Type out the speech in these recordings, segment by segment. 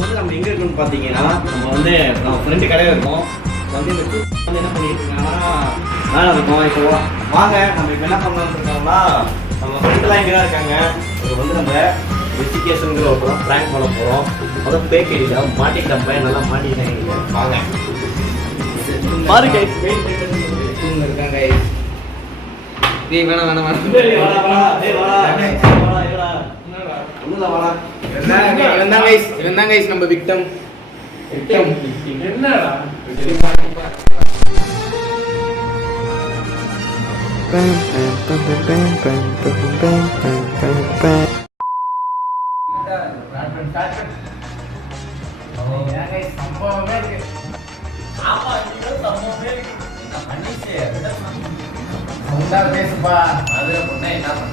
வந்து நம்ம எங்கே இருக்கோம்னு பார்த்தீங்கன்னா நம்ம ஃப்ரெண்டு கடையில் இருக்கோம். வந்து இந்த வந்து என்ன பண்ணிட்டு இருக்காங்கன்னா மேலே இருக்கோம். இப்போ வாங்க நம்ம இப்போ என்ன பண்ணலாம்னு இருக்கோம்னா நம்ம ஃப்ரெண்டெல்லாம் இங்கே தான் இருக்காங்க. இப்போ வந்து நம்ம ரிஷிகேஷனுங்கிற ஒரு ப்ராங்க் பண்ண போகிறோம். அதான் பேக் ஐடியில் மாட்டிக்கிட்ட பையன் நல்லா மாட்டிக்கிட்டாங்க. வாங்க பாருங்க இருக்காங்க. வேணாம் நம்ம விக்டம் என்னடா சம்பவமே இருக்கு. பேசுப்பா. மதுரை பொண்ணு என்ன பண்ண?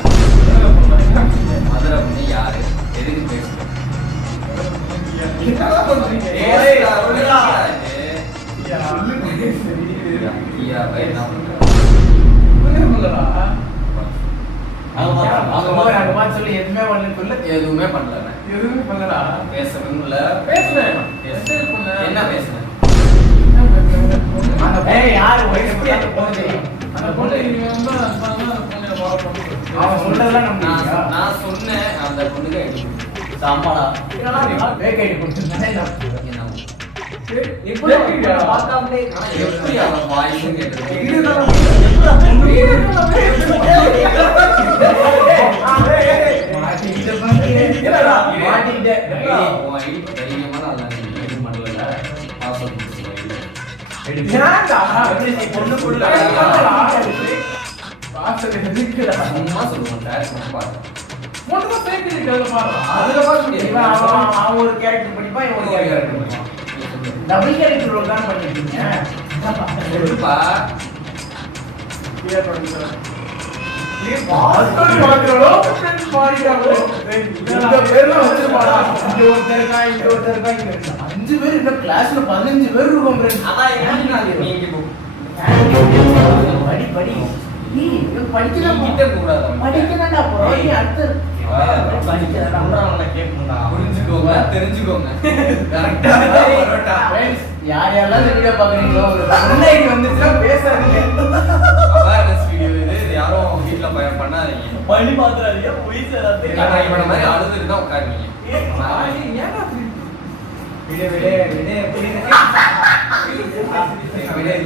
மதுரை பொண்ணு யாரு? எதுக்கு பேசுறேன்? எதுவுமே பண்ணல. பேசணும் இல்ல பேசுறேன். என்ன பேசுறேன்? நான் சொன்னேன் அந்த பொண்ணுக்கு சாம்பாடா எப்படி அவன் வாய்ஸ் ஒரு கேரக்டர் படிப்பா ஒரு கேரக்டர் படிப்பான். டபுள் கேரக்டர் ரோல் தான் பண்ணிருக்கீங்க. அஞ்சு பேர் இந்த கிளாஸ்ல 15 பேர் இருக்கும். படி தெரிஞ்சுக்கோங்க. யார் யாரெல்லாம் வீடியோ பாக்குறீங்களோ வந்துச்சுன்னா பேசாதீங்க. யாரும் வீட்டுல பண்ணாதீங்க. பள்ளி பாத்துறாதீங்க. மாதிரி அழுதுட்டு தான் உட்காருவீங்க.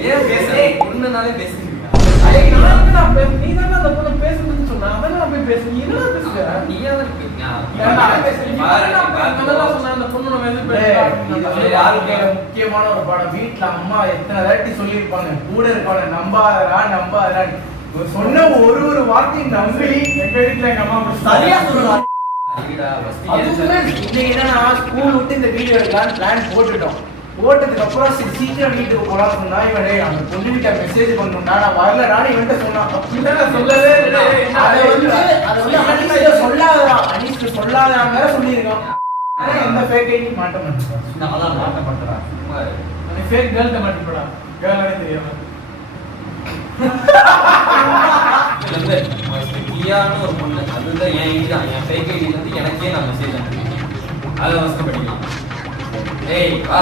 ஏன் பேசுறீங்க? ஒண்ணுனாலே பேசுறீங்க. முக்கியமான ஒரு படம். வீட்டுல அம்மா எத்தனை வாட்டி சொல்லியிருப்பாங்க, கூட இருப்பாங்க, நம்பாதடா சொன்ன ஒரு வார்த்தையும் நம்பி எங்க வீட்டுல எங்க அம்மா சரியா சொல்லுவாங்க. என்னன்னா ஸ்கூல் விட்டு இந்த வீடியோ எடுக்கலான்னு பிளான் போட்டதுக்கு அப்புறம் சீக்கிரம் வீட்டுக்கு போலாம் சொன்னா இவன் அந்த பொண்ணு கிட்ட மெசேஜ் பண்ணணும்னா நான் வரல. நானும் இவன்ட்ட சொன்னான் சொல்லவே சொல்லாதாங்க சொல்லியிருக்கான். எந்த ஃபேக் ஐடி மாட்ட மாட்டேன். மாட்டப்பட்டா ஃபேக் கேர்ள்ட்ட மாட்டிப்படா. கேர்ளானே தெரியாம ஒரு பொண்ணு அதுதான் என் ஐடி தான். என் ஃபேக் ஐடி வந்து எனக்கே நான் மெசேஜ் அனுப்பிடுவேன். அதை வசதி படிக்கலாம். ஏய் வா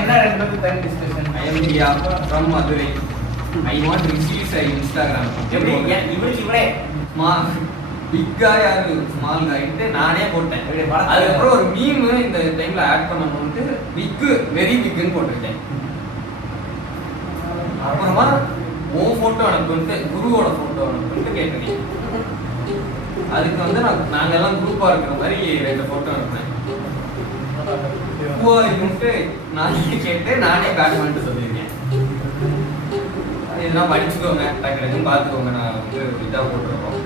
என்ன ரெண்டு தனி discussion. I am India from Madurai. I want to receive Instagram. இவரே பிக் காய் யாரு ஸ்மால் காய்ட்டு நானே போட்டேன். அதுக்கப்புறம் ஒரு மீம் இந்த டைம்ல ஆட் பண்ணணும்ட்டு பிக் வெரி பிக்னு போட்டிருக்கேன். அப்புறமா உன் போட்டோ அனுப்புன்ட்டு குருவோட போட்டோ அனுப்புன்ட்டு கேட்டிருக்கேன். அதுக்கு வந்து நாங்க எல்லாம் குரூப்பா இருக்கிற மாதிரி 2 போட்டோ அனுப்புனேன். நான் கேட்டு நானே பேக் பண்ணிட்டு சொல்லியிருக்கேன். இதெல்லாம் படிச்சுக்கோங்க, டக்குன்னு பார்த்துக்கோங்க. நான் வந்து இதாக போட்டிருக்கோம்.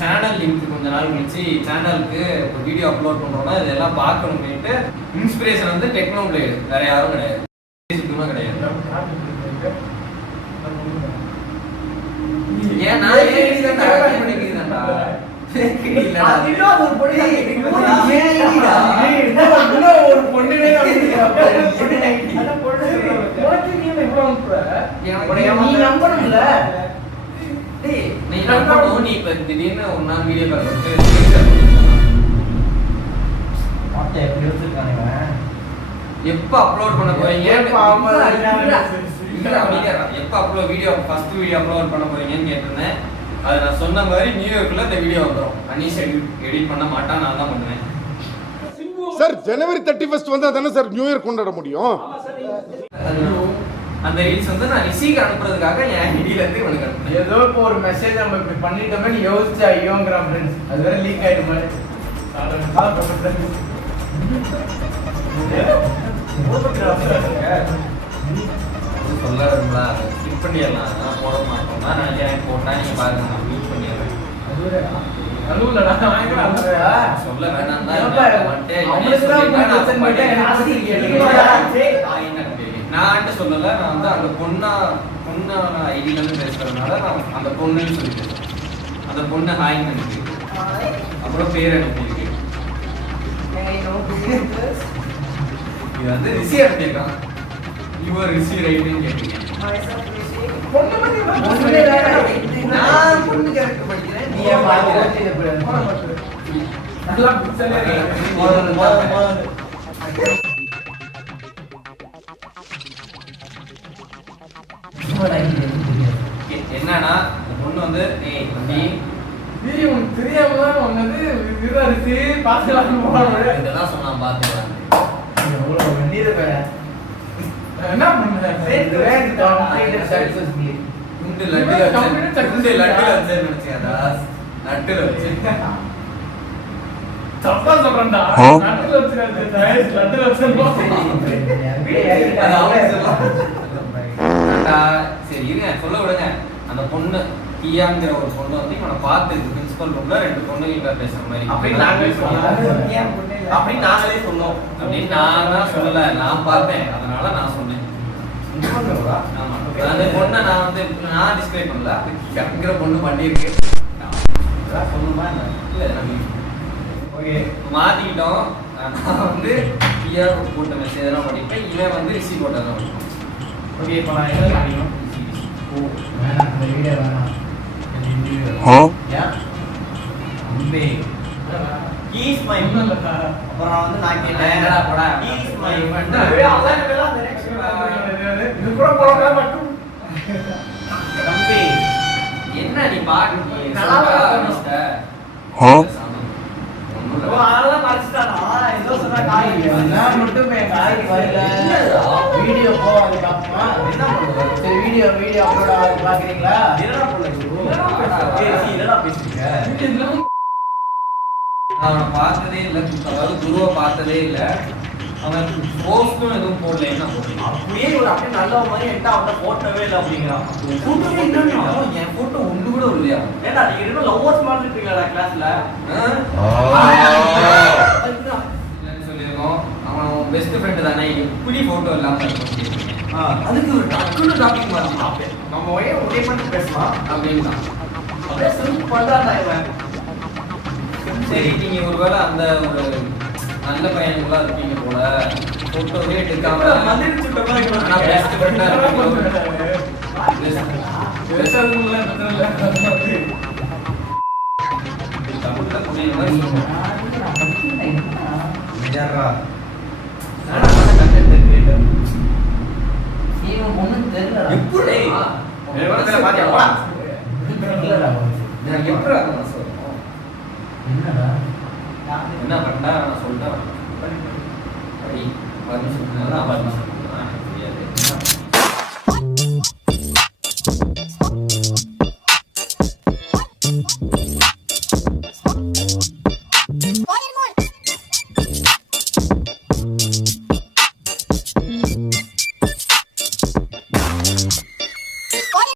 சேனல் லிங்க் கொஞ்ச நாள் கழிச்சு சேனலுக்கு ஒரு வீடியோ அப்லோட் பண்றோம்னா இதெல்லாம் பார்க்கணும்னுட்டு இன்ஸ்பிரேஷன் வந்து டெக்னோ பிளேடு, வேற யாரும் கிடையாது. கிடையாது. ஏன் நான் பண்ணிக்கிறேன்டா ஒரு பொண்ணு நம்பணும்ல. நீ இப்ப திடீர்னு ஒரு நாள் வீடியோ கால் பண்ணிட்டு எப்ப அப்லோட் பண்ண போறீங்க? எப்ப upload video first video upload பண்ண போறீங்கன்னு கேட்டிருந்தேன். அது நான் சொன்ன மாதிரி நியூ இயர்க்குள்ள இந்த வீடியோ வந்துடும். அனீஷ் எடிட் பண்ண மாட்டான், நான் தான் பண்ணுவேன். சார் ஜனவரி 31 வந்தா தானே சார் நியூ இயர் கொண்டாட முடியும். அந்த ரீல்ஸ் வந்து நான் ரிஷிக்கு அனுப்புறதுக்காக என் ஐடியில இருந்து உனக்கு அனுப்புறேன். ஏதோ இப்போ ஒரு மெசேஜ் நம்ம இப்படி பண்ணிட்டோமே நீ யோசிச்சு ஐயோங்கிற ஃப்ரெண்ட்ஸ் அது வேற லீக் ஆயிடுமா? சொல்ல வருங்களா ஸ்கிப் பண்ணிடலாம். நான் போட மாட்டோம்னா நான் ஏன் போட்டா நீங்க பாருங்க, நான் யூஸ் பண்ணிடுறேன். சொல்ல வேணாம் நான் சொல்லல. நான் வந்து அந்த பொண்ணான ஐடியில இருந்து பேசுறதுனால நான் அந்த பொண்ணுன்னு சொல்லிட்டேன். அந்த பொண்ணு ஹாய்ன்னு அனுப்பி அப்புறம் பேர் அனுப்பியிருக்கு. இது வந்து ரிஷி அனுப்பியிருக்கான். யுவர் ரிஷி ரைட்டுன்னு கேட்டீங்க. நான் பொண்ணு கேரக்டர் படிக்கிறேன். நீ ஏன் என்னன்னா பொண்ணு வந்து உனக்கு தெரியாம உனக்கு விவரிச்சு பாத்துக்கலாம் இதெல்லாம் சொன்னான் பாத்துக்கலாம். என்ன பண்ணுறேன் தப்பா சொல்றேன்டா. சரி இருங்க சொல்ல விடுங்க. அந்த பொண்ணு கியாங்கிற ஒரு பொண்ணு வந்து இவனை பார்த்து பிரின்சிபல் ரூம்ல 2 பொண்ணுகிட்ட பேசுற மாதிரி அப்படின்னு நாங்களே சொன்னோம். அப்படின்னு நான் தான் சொல்லல, நான் பார்த்தேன், அதனால நான் சொன்னேன். ஆமா அந்த பொண்ணை நான் வந்து நான் டிஸ்கிரைப் பண்ணல. கியாங்கிற பொண்ணு பண்ணியிருக்கு. சொல்லுமா இல்ல ஓகே மாத்திக்கிட்டோம். நான் வந்து கியா போட்ட மெசேஜ் எல்லாம் பண்ணிட்டேன். இவன் வந்து ரிஷி போட்டதான். ஓகே இப்போ நான் என்ன பண்ணிக்கணும்? வேணாம் இந்த வீடியோ வேணாம். He's my friend. அப்புறம் வந்து நான் கேட்டேன் He's my friend. இது கூட போறதா மட்டும் தம்பி என்ன நீ பாட்டு நல்லா மிஸ்டர் ஓ அதெல்லாம் படிச்சிட்டானா ஏதோ சொன்னா காய் நான் மட்டும் காய் வரல. வீடியோ போவாது பாப்பா. என்ன பண்ணுறது? சரி வீடியோ அப்லோட் ஆகுது பாக்குறீங்களா? என்னடா பண்ணுங்க ஏய் என்னடா பேசுறீங்க? அவனை பார்த்ததே இல்லை, அதாவது குருவை பார்த்ததே இல்லை. அவன் போஸ்டும் எதுவும் போடல. என்ன போடுறீங்க? அப்படியே நல்ல மாதிரி என்கிட்ட அவன் போட்டவே இல்லை அப்படிங்கிறான். என் போட்டோ ஒன்று கூட இல்லையா? ஏண்டா நீங்க இன்னும் லவ்வர்ஸ் மாதிரி இருக்கீங்களா கிளாஸ்ல? சொல்லியிருக்கோம். அவன் பெஸ்ட் ஃப்ரெண்டு தானே, எப்படி போட்டோ இல்லாம அதுக்கு ஒரு டக்குனு டாபிக் மாறி நம்ம ஒரே பண்ணி பேசலாம் அப்படின்னு அப்படியே சிம்பிள் பண்றான்டா இவன். சரி நீங்க ஒருவேளை அந்த ஒரு நல்ல பையனுக்குள்ள இருப்பீங்க போல, போட்டோவே எடுக்காம மந்திரி சுட்டமா ஆனா பெஸ்ட் ஃப்ரெண்டா இருக்கீங்க. தமிழ்ல புரியுற மாதிரி எப்படி என்ன பண்ணா நான் சொல்றேன். தெரியாது.